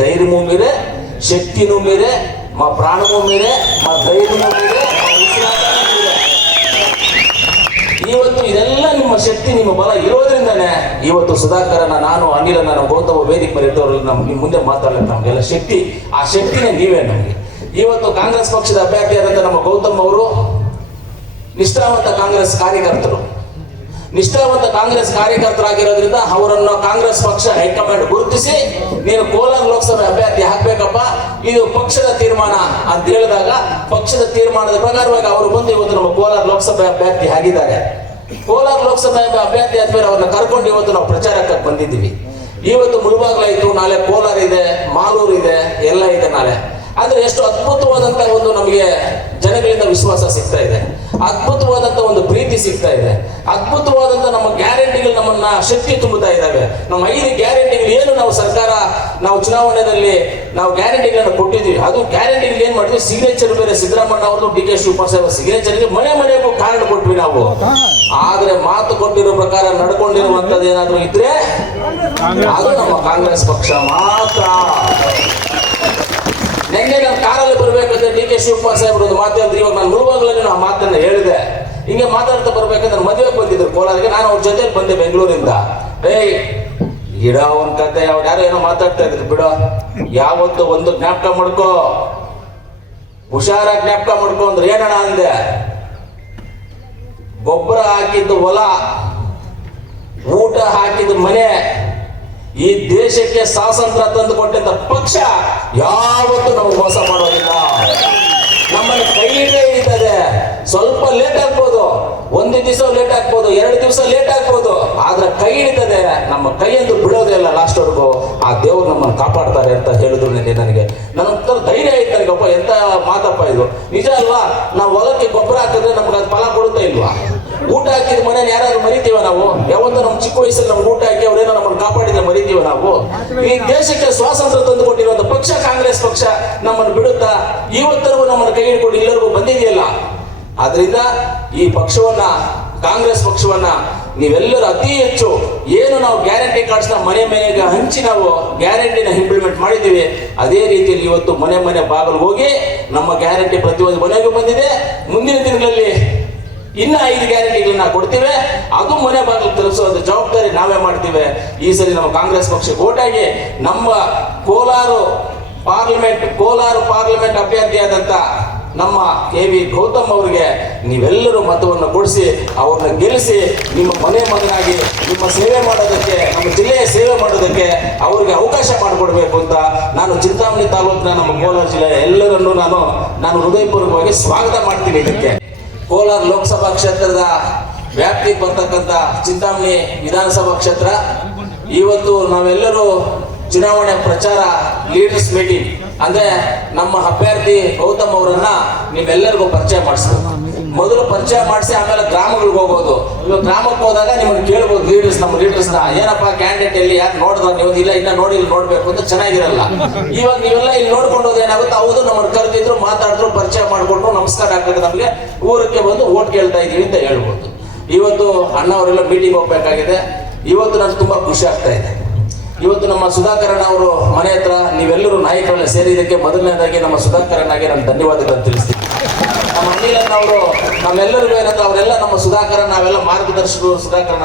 ధైర్యము మీరే శక్తిను మీరే మా ప్రాణము మీరే మా ధైర్యము మీరే ಇವತ್ತು ಇದೆಲ್ಲ ನಿಮ್ಮ ಶಕ್ತಿ, ನಿಮ್ಮ ಬಲ ಇರೋದ್ರಿಂದನೇ ಇವತ್ತು ಸುಧಾಕರನ ನಾನು, ಅನಿಲನ, ನಮ್ಮ ಗೌತಮ ವೇದಿಕೆ ಮರಿಟೋರಲ್ಲಿ ನಮ್ಮ ನಿಮ್ಮ ಮುಂದೆ ಮಾತಾಡಲಿಕ್ಕೆ ನಮಗೆಲ್ಲ ಶಕ್ತಿ, ಆ ಶಕ್ತಿನೇ ನೀವೇ ನಮಗೆ. ಇವತ್ತು ಕಾಂಗ್ರೆಸ್ ಪಕ್ಷದ ಅಭ್ಯರ್ಥಿಯಾದಂಥ ನಮ್ಮ ಗೌತಮ್ ಅವರು ನಿಷ್ಠಾವಂತ ಕಾಂಗ್ರೆಸ್ ಕಾರ್ಯಕರ್ತರು. ನಿಷ್ಠಾವಂತ ಕಾಂಗ್ರೆಸ್ ಕಾರ್ಯಕರ್ತರಾಗಿರೋದ್ರಿಂದ ಅವರನ್ನು ಕಾಂಗ್ರೆಸ್ ಪಕ್ಷ ಹೈಕಮಾಂಡ್ ಗುರುತಿಸಿ, ನೀನು ಕೋಲಾರ ಲೋಕಸಭೆ ಅಭ್ಯರ್ಥಿ ಹಾಕ್ಬೇಕಪ್ಪ ಇದು ಪಕ್ಷದ ತೀರ್ಮಾನ ಅಂತ ಹೇಳಿದಾಗ ಪಕ್ಷದ ತೀರ್ಮಾನದ ಪ್ರಕಾರವಾಗಿ ಅವರು ಬಂದು ಇವತ್ತು ನಮ್ಮ ಕೋಲಾರ ಲೋಕಸಭೆ ಅಭ್ಯರ್ಥಿ ಆಗಿದ್ದಾರೆ. ಕೋಲಾರ ಲೋಕಸಭೆ ಅಭ್ಯರ್ಥಿ ಆದ್ಮೇಲೆ ಅವ್ರನ್ನ ಕರ್ಕೊಂಡು ಇವತ್ತು ನಾವು ಪ್ರಚಾರಕ್ಕೆ ಬಂದಿದ್ದೀವಿ. ಇವತ್ತು ಮುಳುಬಾಗ್ಲಾಯ್ತು ನಾಳೆ ಕೋಲಾರ ಇದೆ, ಮಾಲೂರು ಇದೆ, ಎಲ್ಲ ಇದೆ ನಾಳೆ. ಆದ್ರೆ ಎಷ್ಟು ಅದ್ಭುತವಾದಂತಹ ಒಂದು ನಮಗೆ ಜನಗಳಿಂದ ವಿಶ್ವಾಸ ಸಿಗ್ತಾ ಇದೆ. ಅದ್ಭುತವಾದಂತ ಒಂದು ಪ್ರೀತಿ ಸಿಗ್ತಾ ಇದೆ. ಅದ್ಭುತವಾದಂತ ನಮ್ಮ ಗ್ಯಾರಂಟಿಗಳು ನಮ್ಮನ್ನ ಶಕ್ತಿ ತುಂಬುತ್ತಾ ಇದ್ದಾವೆ. ನಮ್ಮ ಐದು ಗ್ಯಾರಂಟಿಗಳು ಏನು ನಾವು ಸರ್ಕಾರ, ನಾವು ಚುನಾವಣೆಯಲ್ಲಿ ನಾವು ಗ್ಯಾರಂಟಿಗಳನ್ನು ಕೊಟ್ಟಿದ್ದೀವಿ. ಅದು ಗ್ಯಾರಂಟಿಗಳು ಏನ್ ಮಾಡಿದ್ವಿ? ಸಿಗ್ನೇಚರ್ ಬೇರೆ ಸಿದ್ದರಾಮಣ್ಣ ಅವರು ಡಿ ಕೆ ಶಿವಕುಮಾರ್ ಸಾಹೇಬ್ ಸಿಗ್ನೇಚರ್ಗೆ ಮನೆ ಮನೆಗೂ ಕಾರಣ ಕೊಟ್ವಿ ನಾವು. ಆದ್ರೆ ಮಾತು ಕೊಟ್ಟಿರೋ ಪ್ರಕಾರ ನಡ್ಕೊಂಡಿರುವಂತದ್ದು ಏನಾದ್ರೂ ಇದ್ರೆ ಅದು ನಮ್ಮ ಕಾಂಗ್ರೆಸ್ ಪಕ್ಷ ಮಾತ್ರ. ನಿನ್ನೆ ನಾನು ಕಾರಲ್ಲಿ ಬರಬೇಕಂದ್ರೆ ಡಿ ಕೆ ಶಿವಕುಮಾರ್ ಸಾಹೇಬ್ರು ಒಂದು ಮಾತಾಡಿದ್ರು ಇವಾಗ ನಾನು ಮುಳುವಾಗಲೇ ಆ ಮಾತನ್ನ ಹೇಳಿದೆ. ಹಿಂಗೆ ಮಾತಾಡ್ತಾ ಬರ್ಬೇಕಂದ್ರೆ ಮದುವೆಗೆ ಬಂದಿದ್ರು ಕೋಲಾರಿಗೆ ನಾನು ಅವ್ರ ಜೊತೆ ಬಂದೆ ಬೆಂಗಳೂರಿಂದ. ಏಯ್ ಗಿಡ ಒಂದ್ ಕತೆ. ಅವ್ರು ಯಾರು ಏನೋ ಮಾತಾಡ್ತಾ ಇದ್ರು. ಬಿಡೋ. ಯಾವತ್ತು ಒಂದು ಜ್ಞಾಪಕ ಮಾಡ್ಕೋ. ಹುಷಾರಾಗಿ ಜ್ಞಾಪಕ ಮಾಡ್ಕೊ ಅಂದ್ರೆ ಏನಣ್ಣ ಅಂದೆ? ಗೊಬ್ಬರ ಹಾಕಿದ್ದು ಹೊಲ, ಊಟ ಹಾಕಿದ ಮನೆ. ಈ ದೇಶಕ್ಕೆ ಸ್ವಾತಂತ್ರ್ಯ ತಂದು ಕೊಟ್ಟಂತ ಪಕ್ಷ ಯಾವತ್ತೂ ನಾವು ಮೋಸ ಮಾಡೋದಿಲ್ಲ. ನಮ್ಮನ್ನು ಕೈ ಹಿಡಿತದೆ ಸ್ವಲ್ಪ ಲೇಟ್ ಆಗ್ಬೋದು. ಒಂದು ದಿವಸ ಲೇಟ್ ಆಗ್ಬೋದು, ಎರಡು ದಿವಸ ಲೇಟ್ ಆಗ್ಬೋದು. ಆದ್ರೆ ಕೈ ಹಿಡಿತದೆ. ನಮ್ಮ ಕೈಯಂದು ಬಿಡೋದೇ ಇಲ್ಲ ಲಾಸ್ಟ್ ವರ್ಗು. ಆ ದೇವರು ನಮ್ಮನ್ನು ಕಾಪಾಡ್ತಾರೆ ಅಂತ ಹೇಳಿದ್ರು ನಿನ್ನೆ ನನಗೆ. ನನ್ನ ಧೈರ್ಯ ಆಯ್ತು ನನಗಪ್ಪ ಎಂತ ಮಾತಪ್ಪ ಇದು? ನಿಜ ಅಲ್ವಾ? ನಾವು ಹೊಲಕ್ಕೆ ಗೊಬ್ಬರ ಹಾಕಿದ್ರೆ ನಮ್ಗೆ ಅದು ಫಲ ಕೊಡುತ್ತಾ ಇಲ್ವಾ? ಊಟ ಹಾಕಿದ ಮನೇಲಿ ಯಾರಾದ್ರೂ ಮರಿತೀವ ನಾವು? ಯಾವತ್ತೂ ನಮ್ಮ ಚಿಕ್ಕ ವಯಸ್ಸಲ್ಲಿ ನಮ್ಗೆ ಊಟ ಹಾಕಿ ಅವರೇನೋ ನಮ್ಮನ್ನು ಈ ದೇಶಕ್ಕೆ ಸ್ವಾತಂತ್ರ್ಯ ತಂದು ಕೊಟ್ಟಿರುವಂತ ಪಕ್ಷ, ಕಾಂಗ್ರೆಸ್ ಪಕ್ಷ ನಮ್ಮನ್ನು ಬಿಡುತ್ತಾ ಇವತ್ತರೆಗೂ ನಮ್ಮನ್ನು ಕೈ ಹಿಡ್ಕೊಂಡು ಎಲ್ಲರಿಗೂ ಬಂದಿದೆಯಲ್ಲ? ಆದ್ರಿಂದ ಈ ಪಕ್ಷವನ್ನ, ಕಾಂಗ್ರೆಸ್ ಪಕ್ಷವನ್ನ ನೀವೆಲ್ಲರೂ ಅತಿ ಹೆಚ್ಚು ಏನು ನಾವು ಗ್ಯಾರಂಟಿ ಕಾರ್ಡ್ಸ್ನ ಮನೆ ಮನೆಗೆ ಹಂಚಿ ನಾವು ಗ್ಯಾರಂಟಿನ ಇಂಪ್ಲಿಮೆಂಟ್ ಮಾಡಿದ್ದೀವಿ, ಅದೇ ರೀತಿಯಲ್ಲಿ ಇವತ್ತು ಮನೆ ಮನೆ ಬಾಗಿಲು ಹೋಗಿ ನಮ್ಮ ಗ್ಯಾರಂಟಿ ಪ್ರತಿಯೊಂದು ಮನೆಗೂ ಬಂದಿದೆ. ಮುಂದಿನ ದಿನಗಳಲ್ಲಿ ಇನ್ನ ಐದು ಗ್ಯಾರಂಟಿಗಳನ್ನ ಕೊಡ್ತೀವಿ. ಅದು ಮನೆ ಬಾಗಿಲು ತಲುಪಿಸುವಂತ ಜವಾಬ್ದಾರಿ ನಾವೇ ಮಾಡ್ತೀವಿ. ಈ ಸರಿ ನಮ್ಮ ಕಾಂಗ್ರೆಸ್ ಪಕ್ಷ ಕೋಟಾಗಿ ನಮ್ಮ ಕೋಲಾರ ಪಾರ್ಲಿಮೆಂಟ್ ಕೋಲಾರ ಪಾರ್ಲಿಮೆಂಟ್ ಅಭ್ಯರ್ಥಿಯಾದಂತ ನಮ್ಮ ಕೆ ವಿ ಗೌತಮ್ ಅವರಿಗೆ ನೀವೆಲ್ಲರೂ ಮತವನ್ನು ಕೊಡಿಸಿ, ಅವ್ರನ್ನ ಗೆಲ್ಲಿಸಿ, ನಿಮ್ಮ ಮನೆ ಮಗನಾಗಿ, ನಿಮ್ಮ ಸೇವೆ ಮಾಡೋದಕ್ಕೆ, ನಮ್ಮ ಜಿಲ್ಲೆಯ ಸೇವೆ ಮಾಡೋದಕ್ಕೆ ಅವ್ರಿಗೆ ಅವಕಾಶ ಮಾಡಿಕೊಡ್ಬೇಕು ಅಂತ ನಾನು ಚಿಂತಾಮಣಿ ತಾಲೂಕಿನ ನಮ್ಮ ಕೋಲಾರ ಜಿಲ್ಲೆಯ ಎಲ್ಲರನ್ನೂ ನಾನು ನಾನು ಹೃದಯಪೂರ್ವಕವಾಗಿ ಸ್ವಾಗತ ಮಾಡ್ತೀನಿ ಇದಕ್ಕೆ. ಕೋಲಾರ ಲೋಕಸಭಾ ಕ್ಷೇತ್ರದ ವ್ಯಾಪ್ತಿಗೆ ಬರ್ತಕ್ಕಂಥ ಚಿಂತಾಮಣಿ ವಿಧಾನಸಭಾ ಕ್ಷೇತ್ರ. ಇವತ್ತು ನಾವೆಲ್ಲರೂ ಚುನಾವಣೆ ಪ್ರಚಾರ ಲೀಡರ್ಸ್ ಮೀಟಿಂಗ್ ಅಂದ್ರೆ ನಮ್ಮ ಅಭ್ಯರ್ಥಿ ಗೌತಮ್ ಅವರನ್ನ ನೀವೆಲ್ಲರಿಗೂ ಪರಿಚಯ ಮಾಡಿಸ್ಬೇಕು. ಮೊದಲು ಪರಿಚಯ ಮಾಡಿಸಿ ಆಮೇಲೆ ಗ್ರಾಮಗಳಿಗೆ ಹೋಗೋದು ಇವಾಗ ಗ್ರಾಮಕ್ಕೆ ಹೋದಾಗ ನಿಮ್ಗೆ ಕೇಳ್ಬೋದು ನಮ್ಮ ಲೀಡರ್ಸ್ ಏನಪ್ಪ ಕ್ಯಾಂಡಿಡೇಟ್ ಎಲ್ಲಿ, ಯಾಕೆ ನೋಡಿದ್ರು ನೀವು? ಇಲ್ಲ, ಇನ್ನ ನೋಡಿ ಇಲ್ಲಿ ನೋಡ್ಬೇಕು ಅಂತ ಚೆನ್ನಾಗಿರಲ್ಲ. ಇವಾಗ ನೀವೆಲ್ಲ ಇಲ್ಲಿ ನೋಡ್ಕೊಂಡು ಏನಾಗುತ್ತೆ? ಹೌದು, ನಮ್ಮನ್ನು ಕರೆದಿದ್ರು, ಮಾತಾಡಿದ್ರು, ಪರಿಚಯ ಮಾಡಿಕೊಂಡು ನಮಸ್ಕಾರ ಆಗ್ತದೆ ನಮಗೆ. ಊರಕ್ಕೆ ಬಂದು ಓಟ್ ಕೇಳ್ತಾ ಇದೀವಿ ಅಂತ ಹೇಳ್ಬೋದು. ಇವತ್ತು ಅಣ್ಣ ಅವರೆಲ್ಲ ಮೀಟಿಂಗ್ ಹೋಗ್ಬೇಕಾಗಿದೆ. ಇವತ್ತು ನನಗೆ ತುಂಬಾ ಖುಷಿ ಆಗ್ತಾ ಇದೆ. ಇವತ್ತು ನಮ್ಮ ಸುಧಾಕರಣ್ಣ ಅವರು ಮನೆ ಹತ್ರ, ನೀವೆಲ್ಲರೂ ನಾಯಕರಲ್ಲಿ ಸೇರಿದಕ್ಕೆ ಮೊದಲನೇದಾಗಿ ನಮ್ಮ ಸುಧಾಕರಣ್ಣಗೆ ನಾನು ಧನ್ಯವಾದಗಳನ್ನು ತಿಳಿಸ್ತೀನಿ. ನಮ್ಮ ಅನಿಲನ್ ಅವರು, ನಮ್ಮೆಲ್ಲರಿಗೂ ಏನಂತ ಅವರೆಲ್ಲ ನಮ್ಮ ಸುಧಾಕರನ್ ನಾವೆಲ್ಲ ಮಾರ್ಗದರ್ಶಕರು ಸುಧಾಕರನ್